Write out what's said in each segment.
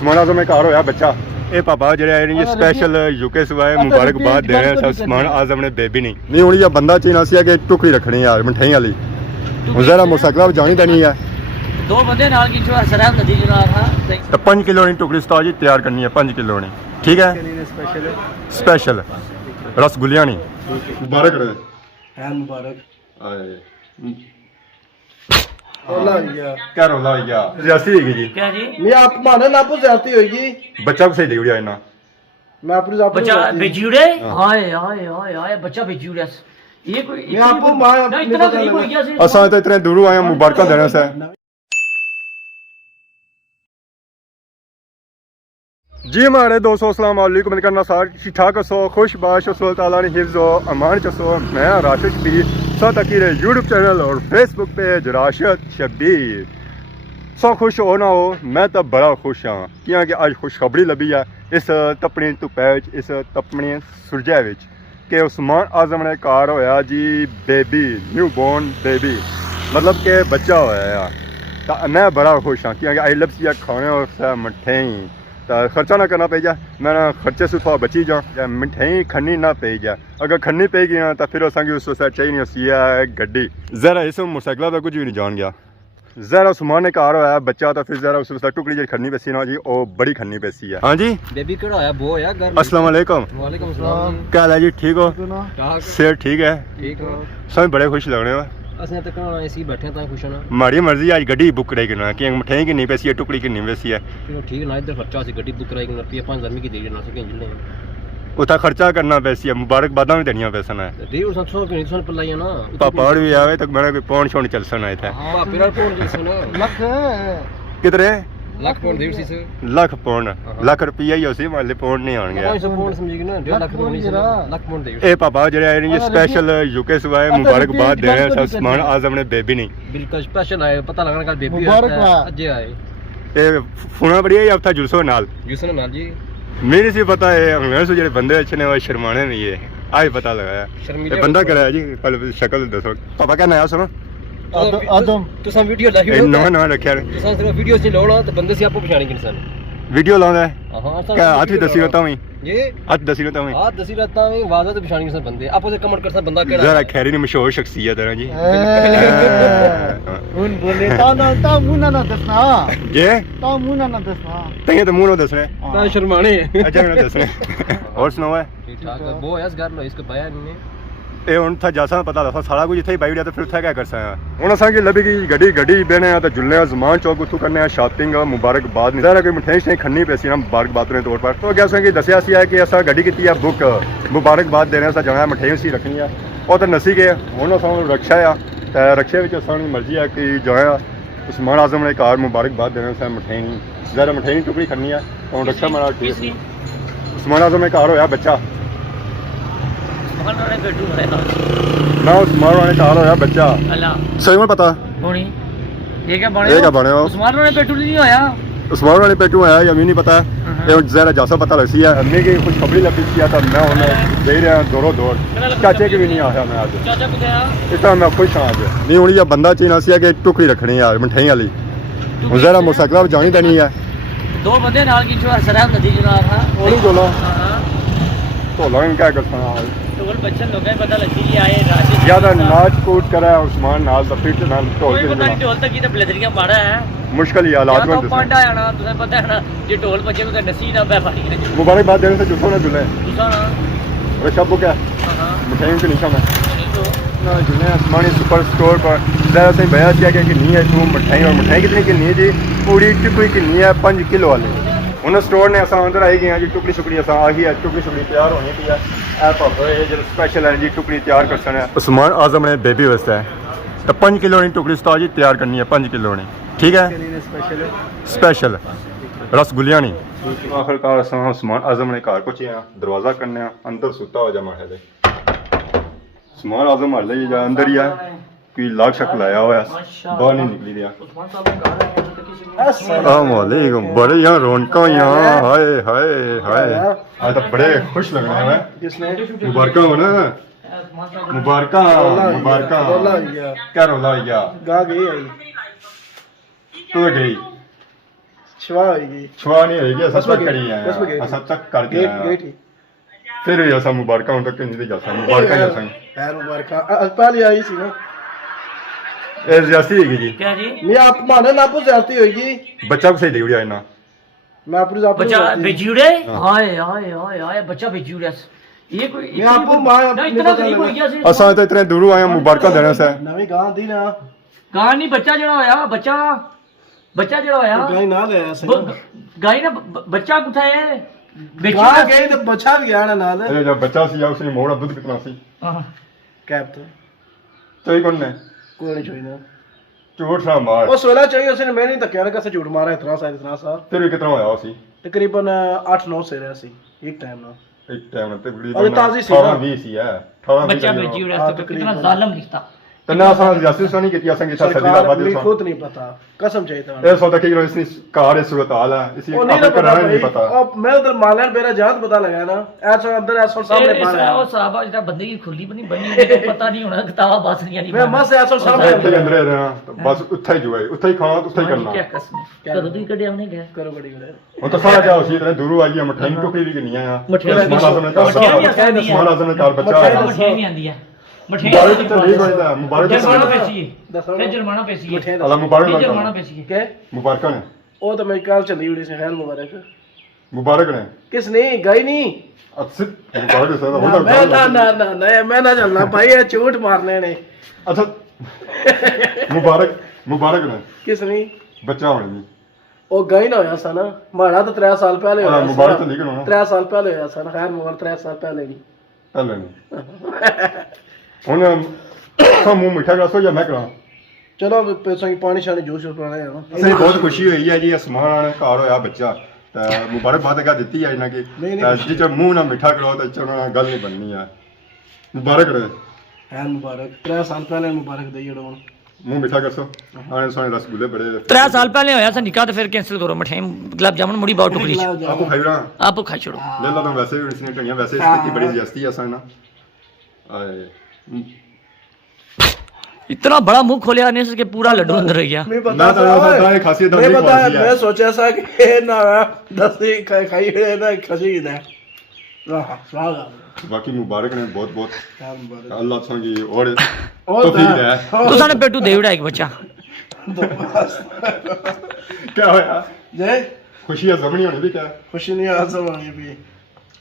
उस्मान आज़म में घर होया बच्चा ये पापा जो आए स्पैशल यूके सुवाए मुबारकबाद दे रहे हैं उस्मान आज़म ने बेबी नहीं हूँ यह बंदा चीना सी कि टुकड़ी रखनी यार मिठाई वाली जरा मोटरसाइकिल जानी देनी है दो बंदे नाल की जो सराब नदी जनाब हां तो 5 किलो नी टुकड़ी उस्ताद जी तैयार करनी है 5 किलो नी ठीक है स्पेशल रसगुल्लियां नी मुबारक रहे है मुबारक क्या रोला हो गया ज्यादती होगी जी क्या जी मैं आप माने ना आपको ज्यादती होगी बच्चा को सही दे दिया ना मैं अपनी आप बच्चा बेजूड़े हाय हाय हाय हाय बच्चा बेजूड़े ये कोई मैं आपको मां इतना गरीब हो गया असा तो इतने दूरों आए मुबारक देने से जी हमारे दोस्तों अस्सलाम वालेकुम मैं करना सार ठीक ठाक सो खुश बाश अल्लाह ताला ने हिफ्ज़ और अमान चसो मैं राशिद शबीर साथ अकीर यूट्यूब चैनल और फेसबुक पेज राशिद शबीर सो खुश हो ना हो मैं तो बड़ा खुश हाँ क्योंकि अज खुशखबरी लभी है इस तपनी धुप्पे इस तपनी सुरजे विच कि उस्मान आज़म ने घर होया जी बेबी न्यू बोर्न बेबी मतलब कि बच्चा होया तो मैं बड़ा खुश हाँ क्योंकि आई लभ सी खाने और मठेई तो खर्चा ना करना पे जा मैं खर्चे से थोड़ा बची जा मिठाई खन्नी ना पे जा अगर खन्नी पेगी ना तो फिर असा उस चाहिए नहीं उसी है गड्डी जरा इस मोटरसाइकिल पर कुछ भी नहीं जान गया जरा उस्मान ने घर होया बच्चा तो फिर जरा उस टुकड़ी जी खन्नी पैसी ना जी वो बड़ी खन्नी पैसी है हाँ जी बेबी केड़ा होया बो होया घर अस्सलाम वालेकुम वालेकुम सलाम क्या हाल है जी ठीक हो सेहत ठीक है ठीक हो सब बड़े खुश लग रहे हो असने तक ऐसी बैठे ता खुश ना माड़ी मर्जी आज गड्डी बुक कराई करना कि मिठाई की नहीं पैसी है टुकड़ी की नहीं पैसी है चलो ठीक है ना इधर खर्चा से गड्डी बुक कराई करना रुपया 5000 की दे देना सके जिले उता खर्चा करना पैसी है मुबारकबादा भी देनिया पैसा ना दे और 700 की 900 पर लाया ना पापा भी आवे तक मैंने कोई पौन छोड़ चल सना था हां फिर पौन चल सना लख कितने लाख पौन देव सी से लाख पौन लाख रुपया ही उसी माले पौन नहीं आने कोई से पौन समझी ना 1.5 लाख पौन नहीं लाख पौन देव ए पापा जो आए हैं स्पेशल यूके सुवाए मुबारकबाद दे रहे हैं उस्मान आज़म ने बेबी नहीं बिल्कुल स्पेशल आए पता लगना कल बेबी आज आए ए फोना बड़ी है हफ्ता जुलसो नाल नाल जी मेरे से पता है मैं सो जो बंदे अच्छे ने वो शर्माने नहीं है आज पता लगाया ये बंदा कराया जी पहले शक्ल दसो पापा क्या नया सुनो आदम तो सम वीडियो लाइव ए नवा नवा रखया तो सम सिर्फ वीडियो से लोड़ा तो बंदे से आपको पहचाने के इंसान वीडियो लाना है हां क्या हाथ भी दसी होता हूं ये हाथ दसी होता हूं हाथ दसी रहता है वाजा तो पहचाने के इंसान बंदे आपको से कमेंट करता बंदा केड़ा जरा खैरी ने मशहूर शख्सियत है जी उन बोले ता मुंह ना दसना ये ता मुंह ना दसना तैयार तो मुंह ना दसने ता शर्माने अच्छा ना दसने और सुनाओ है ठीक ठाक है वो इस घर लो इसको पाया नहीं ਇਹ ਹੁਣ ਤਾਂ ਜਾਸਾਂ ਪਤਾ ਲੱਗਾ ਸਾਰਾ ਕੁਝ ਇੱਥੇ ਹੀ ਬਾਈ ਉਡਿਆ ਤਾਂ ਫਿਰ ਉੱਥੇ ਕਿਆ ਕਰ ਸਕਦਾ ਹੁਣ ਅਸਾਂ ਕੀ ਲੱਭੀ ਗਈ ਗੱਡੀ ਬਹਿਨੇ ਆ ਤਾਂ ਜੁਲਨੇ ਆ ਜ਼ਮਾਨ ਚੌਕ ਉੱਥੋਂ ਕਰਨੇ ਆ ਸ਼ਾਪਿੰਗ ਮੁਬਾਰਕਬਾਦ ਨਹੀਂ ਸਾਰਾ ਕੋਈ ਮਿਠਾਈ ਖੰਨੀ ਪੈਸੀ ਨਾ ਮੁਬਾਰਕਬਾਦ ਦੇ ਤੌਰ ਪਰ तो क्या असें दसिया सी है कि असां गड्डी कीती है बुक मुबारकबाद देने असां जाना मिठाई उसी रखनी है ਉਹ ਤਾਂ ਨਸੀ ਗਏ ਹੁਣ ਅਸਾਂ ਰਕਸ਼ਾ ਆ ਤੇ ਰਕਸ਼ੇ ਵਿੱਚ ਅਸਾਂ ਦੀ ਮਰਜ਼ੀ ਹੈ ਕਿ ਜਾਇਆ ਉਸਮਾਨ ਆਜ਼ਮ ਨੇ ਘਰ ਮੁਬਾਰਕਬਾਦ ਦੇਣੇ ਅਸਾਂ ਮਿਠਾਈ ਨਹੀਂ ਜ਼ਰਾ ਮਿਠਾਈ ਟੁਕੜੀ ਖੰਨੀ ਆ ਹੁਣ ਰਕਸ਼ਾ ਮਾਰਾ ਠੀਕ ਉਸਮਾਨ ਆਜ਼ਮ ਨੇ ਘਰ ਹੋਇਆ ਬੱਚਾ ना उस्मान ने कहा होया बच्चा सही में पता होनी ये क्या बने उस्मान ने पेट्रोल नहीं होया उस्मान ने पेट्रोल आया या नहीं पता ये जरा जासा पता लगसी है अम्मी की कुछ खबरी लगी थी तो मैं उन्हें दे रहा दौड़ो दौड़ चाचे के भी नहीं आया मैं आज चाचा किथे आ इतना मैं खुश हाँ आज नहीं हूँ यह बंदा चीना सी कि टुकड़ी रखनी यार मिठाई वाली जरा मोटरसाइकिल जानी देनी है दो बंदे नाल की जो सराब नदी जनाब हां वो नहीं बोलो तो लोग क्या करता है ढोल बच्चन लोगों पता लगती कि आए राशिद ज्यादा नाच कूद करा उस्मान नाल तो फिर नाल ढोल कोई पता नहीं ढोल तक की तो ब्लेजरियां मारा है मुश्किल ही हालात में पांडा है ना तुम्हें पता है ना ये ढोल बजे में नसी ना बैठी मुबारकबाद देने से जुल्फो ना जुले दूसरा ना अरे शब्बो क्या हां मिठाई के निशा में ना जुले आसमानी सुपर स्टोर पर जरा से भैया किया कि नहीं है तू मिठाई और मिठाई कितनी की नहीं है जी पूरी टुकड़ी की नहीं है 5 किलो वाली उन्हें स्टोर ने असा अंदर आई गए जी टुकड़ी शुकड़ी असा आ गई है टुकड़ी शुकड़ी तैयार होनी पी है ए पापा ये जो स्पेशल है जी टुकड़ी तैयार कर सकते हैं उस्मान आज़म ने बेबी वास्ते है तो 5 किलो की टुकड़ी उस्ताद जी तैयार करनी है 5 किलो की ठीक है स्पेशल रसगुल्लियां नहीं आखिरकार असा उस्मान आज़म ने घर पहुंचे दरवाज़ा करने अंदर सुता हो जा माड़े दे उस्मान आज़म हल जा अंदर ही है कोई लाख शक लाया हुआ बाहर नहीं निकली दिया अस्सलामुअलैकुम बड़े यहाँ रौनका यहाँ हाय हाय हाय आज तो बड़े खुश लग रहे हैं मुबारक हो ना मुबारक मुबारक क्या रोला भैया गा गई आई तो गई ਸ਼ਵਾ ਹੋਏਗੀ ਛੁਆ ਨਹੀਂ ਹੋਏਗੀ ਅਸਾਂ ਕਸਮ ਤੱਕ ਕਰੀ ਆਏ ਕਸਮ ਗੇਟ। ਅਸਾਂ ਤੱਕ ਕਰਕੇ ਗੇਟ ਆਏ ਗੇਟ ਹੀ ਫਿਰ ਵੀ ਅਸਾਂ ਮੁਬਾਰਕਾਂ ਹੁਣ ਤੱਕ ਨਹੀਂ ਦੇ ਜਾਸਾਂ ਮੁਬਾਰਕਾਂ ਹੀ ਅਸਾਂ ਖੈਰ ਮੁਬਾਰਕਾਂ ਪਹਿਲੀ ਆਈ ਸੀ ਨਾ ਇਹ ਜ਼ਿਆਦਤੀ ਹੈਗੀ ਜੀ क्या जी ਨਹੀਂ ਆਪ ਮਾਨੇ ਨਾ ਆਪੂ ਜ਼ਿਆਦਤੀ ਹੋਏਗੀ ਬੱਚਾ ਵੀ ਸਹੀ ਦੇ ਉੜਿਆ ਇਹਨਾਂ ਮੈਂ ਆਪਣੀ ਆਪਣੀ बच्चा ਜ਼ਿਆਦਤੀ- बेजूड़े हाय हाय हाय हाय बच्चा बेजूड़े ये कोई मैं आपको माँ- ना इतना करीब हो गया सी ਅਸਾਂ ਤਾਂ ਇਤਨੇ ਦੂਰੋਂ ਆਏ ਹਾਂ ਮੁਬਾਰਕਾਂ ਦੇਣਾ ਸਾ ਨਵੀਂ ਗਾਂ ਦੀ ਨਾ गां नहीं बच्चा जड़ा होया बच्चा जड़ा होया ਗਾਂ ਨਾ ਲੈ ਆਇਆ ਸੀ गाय ना बच्चा कुथा है ਗਾਂ बेचूड़ा ਗਈ ਤੇ ਬੱਚਾ ਵੀ ਗਿਆ ਨਾਲ ਇਹ ਜੋ ਬੱਚਾ ਸੀ ਉਸਨੇ ਮੋੜਾ ਦੁੱਧ ਕਿਤਨਾ ਸੀ हां ਕੈਪ ਤੇ ਚੋਈ ਕੋਣ ਨੇ ਕੋਈ ਨਹੀਂ ਛੋਈ ਨਾ ਝੂਠ ਨਾ ਮਾਰ ਉਹ ਸੋਲਾ ਚਾਹੀਏ ਉਸਨੇ ਮੈਂ ਨਹੀਂ ਧੱਕਿਆ ਨਾ ਕਿਸੇ ਝੂਠ ਮਾਰਾ ਇਤਨਾ ਸਾ ਤੇਰੇ ਕਿਤਨਾ ਹੋਇਆ ਸੀ ਤਕਰੀਬਨ 8-9 ਸੇ ਰਿਹਾ ਸੀ ਇੱਕ ਟਾਈਮ ਨਾਲ ਇੱਕ ਟਾਈਮ ਤੇ ਬੜੀ ਅਰੇ ਤਾਜ਼ੀ ਸੀ ਨਾ। 20 ਸੀ ਹੈ 18 बच्चा बेजूड़ा हाँ, तो तकरीबन। कितना जालिम रिश्ता ਤੇ ਨਾ ਅਸਾਂ ਜਾਸੂਸ ਨਹੀਂ ਕੀਤੀ ਅਸਾਂ ਕੀਤਾ ਸਦੀ ਦਾ ਸਰਕਾਰ ਬਾਦ ਨੂੰ ਖੁਦ ਨਹੀਂ ਪਤਾ ਕਸਮ ਚਾਹੀਦਾ ਇਹ ਸੌਦਾ ਕਿ ਇਸ ਕਾਰ ਇਸ ਸੂਰਤ ਹਾਲ ਹੈ ਇਸੇ ਉਹ ਨਹੀਂ ਆਪੇ ਨਾ ਪਤਾ ਕਰਾਣਾ ਨਹੀਂ ਭਾਈ ਪਤਾ ਉਹ ਮੈਂ ਉਧਰ ਮਾਲਣ ਮੇਰਾ ਜਾਤ ਪਤਾ ਲਗਾ ਨਾ ਐਸਾ ਅੰਦਰ ਐਸਾ ਸਾਹਮਣੇ ਇਹ ਬਾਹਰ ਉਹ ਸਾਹਬਾ ਜਿਹੜਾ ਬੰਦੇ ਦੀ ਖੁੱਲੀ ਬਣੀ ਉਹਨੂੰ ਪਤਾ ਨਹੀਂ ਹੋਣਾ ਕਿਤਾਬਾਂ ਬਾਸਰੀਆਂ ਨਹੀਂ ਮੈਂ ਮਸ ਐਸਾ ਸਾਹਮਣੇ ਇੱਥੇ ਅੰਦਰ ਰਹਿਣਾ ਬਸ ਉੱਥੇ ਹੀ ਜੁਆਏ ਉੱਥੇ ਹੀ ਖਾਣਾ ਉੱਥੇ ਹੀ ਕਰਨਾ ਕੀ ਕਸਮ ਕਦੋਂ ਦੀ ਕੱਢਿਆ ਉਹਨੇ ਗਿਆ ਕਰੋ ਬੜੀ ਬੜੇ ਹੁਣ ਤਾਂ ਸਾਰਾ ਜਾ ਉਸੇ ਤਰ੍ਹਾਂ ਦੂਰੋਂ ਆਈ ਮਠਾਈ ਟੁਕੜੀ ਵੀ ਕਿੰਨੀਆਂ ਆ ਮਠਿਆਈ ਸਮਾਨ ਆਜ਼ਮ ਨੇ ਚਾਰ ਬੱਚਾ ਮਠਿਆਈ ਨਹੀਂ ਆਂਦੀ ਆ ਮੁਬਾਰਕ ਤੇ ਨਹੀਂ ਹੋਇਦਾ ਮੁਬਾਰਕ ਜੁਰਮਾਨਾ ਪੈਸੀ ਦੱਸੋ ਫਿਰ ਜੁਰਮਾਨਾ ਪੈਸੀ ਅੱਲਾ ਮੁਬਾਰਕ ਫਿਰ ਜੁਰਮਾਨਾ ਪੈਸੀ ਕਿ ਮੁਬਾਰਕਾਂ ਨੇ ਉਹ ਤਾਂ ਮੇਰੀ ਕਾਲ ਚੱਲੀ ਉੜੀ ਸੀ ਖੈਰ ਮੁਬਾਰਕ ਮੁਬਾਰਕ ਨੇ ਕਿਸ ਨੇ ਗਈ ਨਹੀਂ ਅੱਛਾ ਮੁਬਾਰਕ ਸਰ ਮੈਂ ਨਾ ਮੈਂ ਨਾ ਚੱਲਣਾ ਭਾਈ ਇਹ ਝੂਠ ਮਾਰਨੇ ਨੇ ਅੱਛਾ ਮੁਬਾਰਕ ਨੇ ਕਿਸ ਨੇ ਬੱਚਾ ਹੋਣੇ ਜੀ ਉਹ ਗਈ ਨਾ ਹੋਇਆ ਸਨ ਮਾੜਾ ਤਾਂ 3 ਸਾਲ ਪਹਿਲੇ ਹੋਇਆ ਮੁਬਾਰਕ ਤਾਂ ਲਿਖਣ ਹੋਣਾ 3 ਸਾਲ ਪਹਿਲੇ ਹੋਇਆ ਸਨ ਖੈਰ ਮੁਬਾਰਕ 3 ਸਾਲ ਪਹਿਲੇ ਨਹੀਂ ਪਹਿਲੇ ਨਹੀਂ ਹੁਣ ਸਾ ਮੂੰਹ ਮਿੱਠਾ ਕਰਾਸੋ ਜਾਂ ਮੈਂ ਕਰਾਂ ਚਲੋ ਪੈਸਾ ਕੀ ਪਾਣੀ ਛਾਣੀ ਜੂਸ ਪੁਰਾਣਾ ਹੈ ਨਾ ਅਸੀਂ ਬਹੁਤ ਖੁਸ਼ੀ ਹੋਈ ਹੈ ਜੀ ਅਸਮਾਨ ਆਣੇ ਘਰ ਹੋਇਆ ਬੱਚਾ ਤਾਂ ਮੁਬਾਰਕਬਾਦ ਕਾ ਦਿੱਤੀ ਹੈ ਇਹਨਾਂ ਕੀ ਜੀ ਚ ਮੂੰਹ ਨਾਲ ਮਿੱਠਾ ਕਰਾਓ ਤਾਂ ਚੋਣਾ ਗੱਲ ਨਹੀਂ ਬਣਨੀ ਆ ਮੁਬਾਰਕ ਰਹੇ ਹੈ ਮੁਬਾਰਕ 3 ਸਾਲ ਪਹਿਲੇ ਮੁਬਾਰਕ ਦੇਈ ਜੜੋਂ ਮੂੰਹ ਮਿੱਠਾ ਕਰਸੋ ਆਣੇ ਸੋਨੇ ਰਸਗੁੱਲੇ ਬੜੇ 3 ਸਾਲ पहले होया था निकाह तो फिर कैंसिल करो मठियाई गुलाब जामुन मुड़ी बहुत टुकड़ी आपको खाई रहा आप खा छोड़ो ले लो तो वैसे भी इसने टनिया वैसे इसकी बड़ी ज्यादती है असन ना आए इतना बड़ा मुंह खोलिया ने इसके पूरा लड्डू अंदर रह गया मैं ना तो पता है खासियत मैं नहीं पता है कौन सी है मैं सोचा सा कि ये ना दस खाई है ना खसी ना वाह स्वागत बाकी मुबारक ने बहुत बहुत क्या मुबारक अल्लाह संगी और और तौफीक है तो साने पेटू दे उड़ा एक बच्चा क्या होया जय खुशी है जमनी होनी भी क्या खुशी नहीं आ समानी भी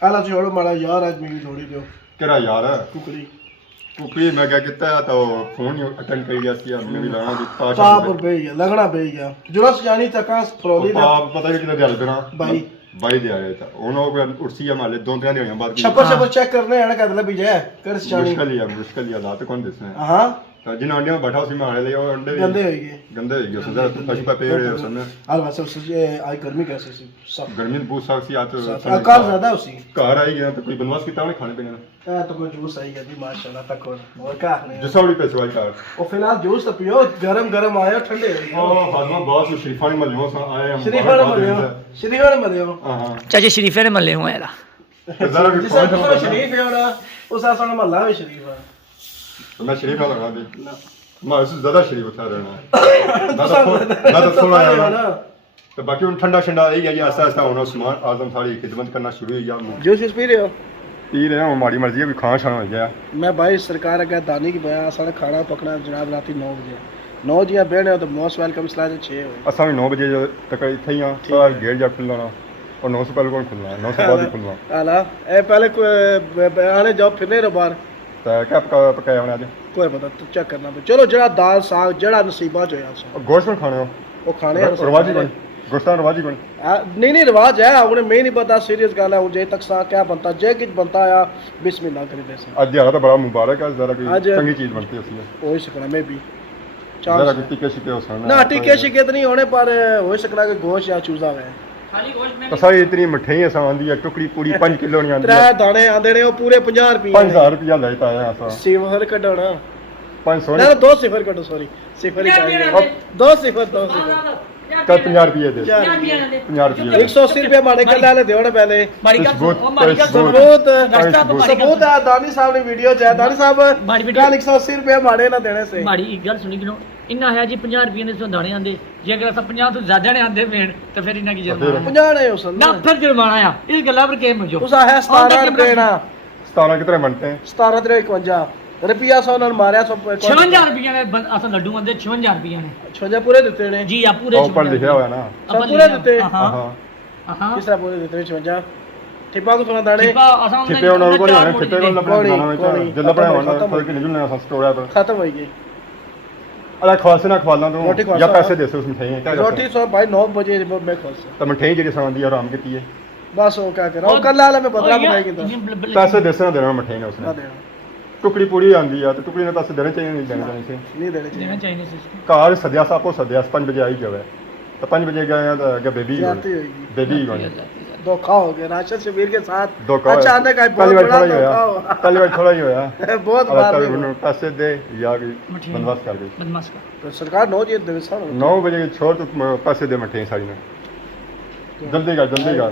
आला छोड़ो मारा यार आज मेरी थोड़ी दो केरा यार है कुकड़ी कुकड़ी मैं क्या कितना है तो फोन ही अटेंड कर गया सी अब मेरी लाना दी पाप पे गया लगना पे गया जुलस जानी तक फ्रोली ने पाप पता नहीं कितना दिया देना भाई भाई दे आया था उन्होंने उर्सी हमारे दो तीन दिन बाद छपर चेक करने आने का मतलब भी है कर जानी मुश्किल ही हालात कौन दिसने हां जिन अंडे में बैठा उसी में हमारे लिए और अंडे गंदे हो गए गंदे हो गए सजा पशु का पेड़ है उसमें हाल वैसे उससे आई गर्मी कैसे सी सब गर्मी बहुत सख्त सी आते आकार ज्यादा उसी घर आई गया तो कोई बनवास की ताने खाने पीने हां तो कोई जूस आई गया माशाल्लाह तक और क्या है जिस वाली पैसे वाली कार और फिलहाल जूस तो पियो गरम गरम आया ठंडे ओ हाजमा बहुत शरीफा ने मलियो सा आए हम शरीफा ने मलियो हां चाचे शरीफे ने मल्ले हुए ला जरा भी जिसे तो शरीफ है ना उस आसान महल्ला में शरीफ है तो मैं शरीफ लगा दी मैं इससे ज्यादा शरीफ उठा रहना ना तो थोड़ा ना तो बाकी उन ठंडा ठंडा आई गया ऐसा ऐसा होना उस्मान आजम सारी खिदमत करना शुरू हो गया जूस पी रहे हो पी रहे हैं हमारी मर्जी है भी खाना शाना हो गया मैं भाई सरकार अगर दानी की बया सारा खाना पकड़ा जनाब रात 9 बजे 9 बजे बैठे तो मोस्ट वेलकम स्लाइड 6 हो असा भी 9 बजे तक इथे ही हां सारा गेट जा खुलना और 9 से पहले कौन खुलना 9 से बाद ही खुलना आला ए पहले आने जाओ फिरने रो बाहर तो क्या पकाया होना आज कोई पता तो चेक करना पे चलो जड़ा दाल साग जड़ा नसीबा जो यार और गोश्त में खाने हो वो खाने रवाजी कौन गोश्तान रवाजी कौन नहीं रिवाज है उन्हें मैं नहीं पता सीरियस गल है जे तक सा क्या बनता जे कुछ बनता है बिस्मिल्लाह करी दे से आज यार तो बड़ा मुबारक है जरा कोई चंगी चीज बनती है उसमें हो सकना मैं भी जरा कोई टिक्के शिके हो सकना ना टिक्के शिके तो नहीं होने पर हो सकना कि गोश्त या चूजा है खाली गोश्त में तो सारी इतनी मिठाई है आंदी है टुकड़ी पूरी 5 किलो नहीं आंदी त्रै दाने आंदे ने वो पूरे 50 रुपए 5000 रुपया लेता है ऐसा सिफर कटोना 500 ना 2 सिफर कटो सॉरी सिफर ही चाहिए 2 सिफर ਚੱਲ 50 ਰੁਪਏ ਦੇ 50 ਰੁਪਏ 180 रुपए मारे कल वाले देवड़े पहले ਮਾਰੀ ਗੱਲ ਬਹੁਤ- ਉਹ ਮਾਰੀ ਗੱਲ ਬਹੁਤ- सबूत ਰਸਤਾ ਤੋਂ ਮਾਰੀ सबूत है दानी साहब ने वीडियो च है दानी साहब मारी वीडियो। कल 180 रुपए मारे ना देने से ਮਾੜੀ ਇੱਕ ਗੱਲ ਸੁਣੀ ਕਿਨੋ ਇੰਨਾ ਹੈ ਜੀ 50 ਰੁਪਏ ਦੇ ਦਾਣੇ ਆਂਦੇ ਜੇ ਅਗਰ ਅਸਾਂ 50 ਤੋਂ ਜ਼ਿਆਦਾ ਨੇ ਆਂਦੇ ਮੇਨ ਤਾਂ ਫਿਰ ਇੰਨਾ ਕੀ ਜੁਰਮਾਨਾ 50 ने उस ਨਾ ਫਿਰ ਜੁਰਮਾਨਾ ਆ ਇਸ ਗੱਲਾਂ ਪਰ ਕੇ ਮਜੋ उस है 17 रुपए ना 17 ਕਿਤਨੇ ਬਣਤੇ 17 3 51 रुपया 100 ने मारया 56 ਰੁਪਏ ਨੇ ਅਸਾਂ ਲੱਡੂ ਆਂਦੇ 56 ਰੁਪਏ ਨੇ 56 पूरे देते ने ਜੀ ਆ ਪੂਰੇ ਉਹ ਉੱਪਰ ਲਿਖਿਆ ਹੋਇਆ ਨਾ सब पूरे देते ਹਾਂ ਹਾਂ ਹਾਂ किस तरह पूरे देते 56 ठिपा तो सुना दाने ਟਿੱਪਾ ਅਸਾਂ ਛਿੱਟੇ ਉਹਨਾਂ ਕੋਲ ਹੋਣੇ ਛਿੱਟੇ ਕੋਲ ਕੋਣੀ, ਲੱਭਣਾ ਕੋਣੀ। ਵਿੱਚ ਜਿੱਦਾਂ ਬਣਾਉਣਾ ਖਤਮ ਕੋਈ ਕਿ ਨਿਕਲਣਾ ਸਸਤੋੜਾ ਤੋਂ खत्म हो गई ਅਲਾ ਖਵਾਸੇ ਨਾ ਖਵਾਲਾਂ ਤੋਂ ਰੋਟੀ ਖਵਾਸਾ। ਜਾਂ ਪੈਸੇ ਦੇ ਸੋ ਉਸ ਮਠਾਈ रोटी सो भाई 9 बजे मैं खुश ਤਾਂ ਮਠਾਈ ਜਿਹੜੀ ਸਾਂਦੀ ਆਰਾਮ ਕੀਤੀ ਹੈ बस वो क्या कर रहा हूं कल वाले में बदला बनाएगी तो ਪੈਸੇ ਦੇ ਸੋ ਦੇਣਾ ਮਠਾਈ ਨੇ ना ਉਸਨੇ देना ਟੁਕੜੀ ਪੂਰੀ ਆਂਦੀ ਆ ਤੇ ਟੁਕੜੀ ਨੇ ਪੈਸੇ ਦੇਣੇ ਚਾਹੀਦੇ ਨਹੀਂ ਦੇਣੇ ਚਾਹੀਦੇ ਸੀ नहीं देने ਦੇਣਾ चाहिए ਚਾਹੀਦਾ ਸਿਸਟਮ ਘਰ ਸੱਦਿਆ ਸਾਪੋ ਸੱਦਿਆ 5 ਵਜੇ ਆਈ ਜਾਵੇ ਤਾਂ 5 ਵਜੇ ਗਏ ਆ ਤਾਂ ਅੱਗੇ ਬੇਬੀ जाती होगी ਬੇਬੀ ਗਈ धोखा हो गया राशन शिविर के साथ ਧੋਖਾ ਹੋਇਆ। अचानक आई ਪਹਿਲੀ बहुत ਵਾਰ बड़ा ਥੋੜਾ ਹੀ धोखा ਹੋਇਆ हुआ ਪਹਿਲੀ ਵਾਰ ਥੋੜਾ ਹੀ ਹੋਇਆ बहुत ਅਲਾ बार ਤਾਂ नहीं ਮੈਨੂੰ हुआ। ਪੈਸੇ ਦੇ ਜਾਂ ਕਿ ਮਠਾਈ। ਬੰਦਵਾਸ ਕਰ ਗਈ ਬਦਮਾਸ਼ ਕਾ तो सरकार 9 बजे दे सर 9 ਵਜੇ ਛੋੜ ਤੂੰ ਪੈਸੇ ਦੇ ਮਠਾਈ ਸਾਰੀ ਨੇ ਜਲਦੀ ਕਰ ਜਲਦੀ ਕਰ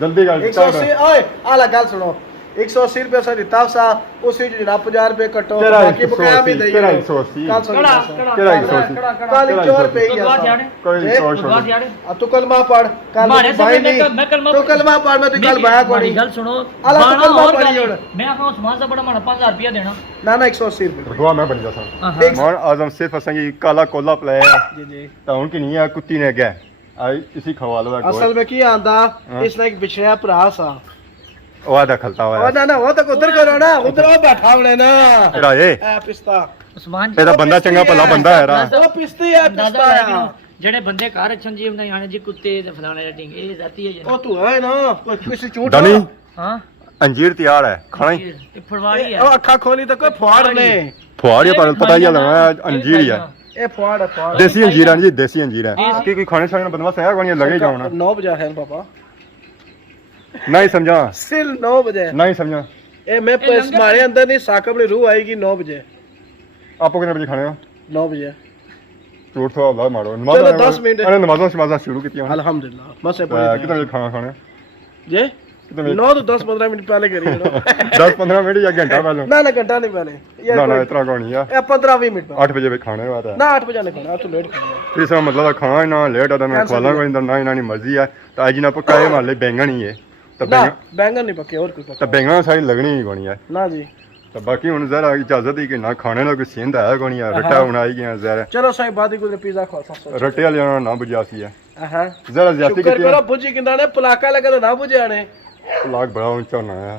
ਜਲਦੀ ਕਰ 180 ओए आला गल सुनो 180 रुपए से रिताव सा उसी जो जनाब 50 रुपए कटो तेरा बाकी बकाया भी 180, दई तेरा 180। कल सुनो ਕੜਾ ਕਿਹੜਾ 180? कल 4 रुपए ही ਬਾਤ है ਯਾਰ ਕੋਈ ए, ਛੋੜ ਛੋੜ ਬਾਤ ਯਾਰ अब तू कलमा पढ़ कल मारे से भाई मैं नहीं मैं कलमा तू कलमा पढ़ मैं तू कल बाया कोनी मेरी गल सुनो अला तो बाना कलमा और पढ़ी गाली। होड़। मैं आखा उस्मान सा बड़ा माना 5000 रुपया देना ना ना 180 रुपए ਰਗਵਾ ਮੈਂ ਬਣ ਜਾਸਾਂ हाँ ਮੋਹਨ ਆਜ਼ਮ ਸਿਰਫ ਅਸਾਂ ਕੀ ਕਾਲਾ ਕੋਲਾ ਪਲਾਇਆ जी जी ਤਾਂ ਹੁਣ ਕੀ ਨਹੀਂ ਆ ਕੁੱਤੀ ਨੇ ਗਿਆ ਆਈ ਇਸੀ ਖਵਾ ਲਵਾ असल में की आंदा इसने एक बिछड़ा भरा सा ਉਹ ਆਦਾ ਖਲਤਾ ओ ਹੋਇਆ ना ना वो तो उधर करो ना उधर वो बैठा होने ना ਇਹਦਾ ਇਹ ए पिस्ता उस्मान ਇਹਦਾ ਬੰਦਾ ਚੰਗਾ ਭਲਾ ਬੰਦਾ ਹੈ ਰਾ वो पिस्ती है पिस्ता है ਜਿਹੜੇ ਬੰਦੇ ਘਰ ਅੱਛਣ ਜੀ ਉਹਨਾਂ ਆਣੇ ਜੀ ਕੁੱਤੇ ਤੇ ਫਲਾਣੇ ਰਟਿੰਗ ਇਹ ਜ਼ਾਤੀ ਹੈ ओ तू है ना कोई किसी झूठ ਡਨੀ ਹਾਂ ਅੰਜੀਰ ਤਿਆਰ ਹੈ ਖਾਣਾ ਹੀ ਇਹ ਫੜਵਾੜੀ ਹੈ ओ अखा खोली तो कोई फुआड़ ने ਫੁਆੜੀ ਪਰ ਪਤਾ ਹੀ ਲੱਗਣਾ ਅੰਜੀਰ ਹੀ ਹੈ ए फुआड़ है फुआड़ ਦੇਸੀ ਅੰਜੀਰ ਹੈ ਜੀ ਦੇਸੀ ਅੰਜੀਰ ਹੈ ਕੀ ਕੋਈ ਖਾਣੇ ਸਾਣੇ ਬੰਦਵਾ ਸਿਆ ਕੋਣੀ ਲੱਗੇ ਜਾਉਣਾ 9 बजे है पापा ਨਹੀਂ ਸਮਝਾ सिर 9 बजे ਨਹੀਂ समझा ए मैं हमारे अंदर नहीं साकब ने रूह आएगी 9 बजे ਆਪੋ ਕਿੰਨੇ ਵਜੇ ਖਾਣੇ ਆ 9 बजे ਝੂਠ ਤੋਂ ਅੱਲਾ ਮਾਰੋ ਚਲੋ 10 ਮਿੰਟ। ਅਰੇ ਨਮਾਜ਼ਾਂ ਸ਼ੁਰੂ ਕੀਤੀਆਂ ਹੁਣ अल्हम्दुलिल्लाह बस ਕਿੰਨੇ ਵਜੇ ਖਾਣਾ ਖਾਣੇ जे ਕਿੰਨੇ ਵਜੇ 9 तो 10 15 मिनट पहले करी 10-15 ਮਿੰਟ ਜਾਂ ਘੰਟਾ ਪਹਿਲਾਂ ना ना घंटा नहीं पहले ਨਾ ਨਾ ਇਤਨਾ ਕੋਣੀ ਆ ए 15 20 मिनट पहले 8 ਵਜੇ ਖਾਣੇ ਵਾਲਾ ਹੈ ना 8 बजे नहीं खाना तू लेट खाना ਇਸ ਦਾ ਮਤਲਬ ਆ ਖਾਣਾ ਨਾ ਲੇਟ ਆਦਾ ਮੈਂ ਖਵਾਲਾਂ ਕੋਈ ਨਾ ਇਹਨਾਂ ਦੀ ਮਰਜ਼ੀ ਆ ਤਾਂ ਅੱਜ ਨਾ ਪੱਕਾ ਇਹ ਮਾਲੇ ਬੈਂਗਣ ਹੀ ਹੈ ਤਾਂ ना बैंगन नहीं पके और कोई ਤਾਂ पका ਬੈਂਗਣ ਸਾਰੀ ਲੱਗਣੀ ਨਹੀਂ ਕੋਣੀ ਆ ना जी ਤਾਂ ਬਾਕੀ ਹੁਣ ਜ਼ਰਾ ਇਜਾਜ਼ਤ ਹੀ ਕਿ ਨਾ ਖਾਣੇ ਨਾਲ ਕੋਈ ਸਿੰਧ ਹੈ ਕੋਣੀ ਆ ਰੱਟਾ ਹੁਣ ਆਈ ਗਿਆ ਜ਼ਰਾ चलो साईं बाद को पिज्जा खा सकते ਰੱਟੇ ਵਾਲੇ ਨਾਲ ਨਾ ਬੁਝਾ ਸੀ ਹੈ हां ਜ਼ਰਾ ਜ਼ਿਆਦਤੀ शुक्र ਕੀਤੀ करो भुजी किंदा ने पलाका लगा तो ना बुझे आने ਲਾਗ ਬੜਾ ਉੱਚਾ ਨਾ ਆ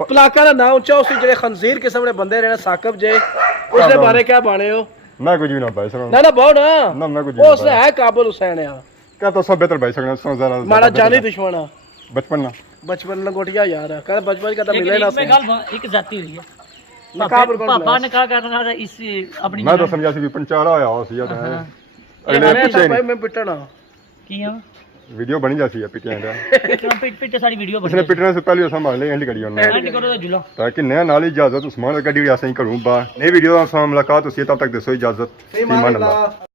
पलाका ना ऊंचा उसी जेड़े खंजीर किस्म दे बंदे रहने साकब जे उसके बारे क्या बाणे हो ਮੈਂ ਕੁਝ ਵੀ ਨਾ ਬਾਈ ਸਕਣਾ ना ना बहु ना ਨਾ ਮੈਂ ਕੁਝ वो उसने है काबुल हुसैन यार ਕਾ ਤਾਂ ਸਭ ਬਿਹਤਰ ਬਾਈ ਸਕਣਾ ਸੋ ਜ਼ਰਾ मारा जानी दुश्मन है ਬਚਪਨ ਨਾ बचपन लंगोटिया यार है कल बचपन का तो मिले ना मैं गल एक जाती हुई है नकाब कौन पापा ने कहा करना था इस अपनी ਮੈਂ ਤਾਂ ਸਮਝਿਆ ਸੀ ਵੀ ਪੰਚਾਰਾ ਹੋਇਆ ਹੋ ਸੀ ਯਾਰ ਅਗਲੇ मैं ਪਿੱਛੇ भाई मैं पिटना की है ਵੀਡੀਓ ਬਣੀ ਜਾ ਸੀ ਪਿੱਛੇ ਦਾ पिट पिट सारी वीडियो बन ਇਸਨੇ ਪਿੱਟਣੇ ਸੇ ਪਹਿਲੇ ਸੰਭਾਲ ਲਈ ਐਂਡ ਕਰੀ ਉਹਨੇ एंड करो जुलो ਤਾਂ ਕਿ ਨया ਨਾਲ ਇਜਾਜ਼ਤ ਉਸਮਾਨ ਗੱਡੀ ਵੀ ਆਸਾਂ ਹੀ ਕਰੂੰ ਬਾ ਇਹ ਵੀਡੀਓ ਦਾ ਮੁਲਾਕਾਤ ਉਸੇ ਤਬ ਤੱਕ ਦੱਸੋ ਇਜਾਜ਼ਤ ईमान ईमान अल्लाह अल्लाह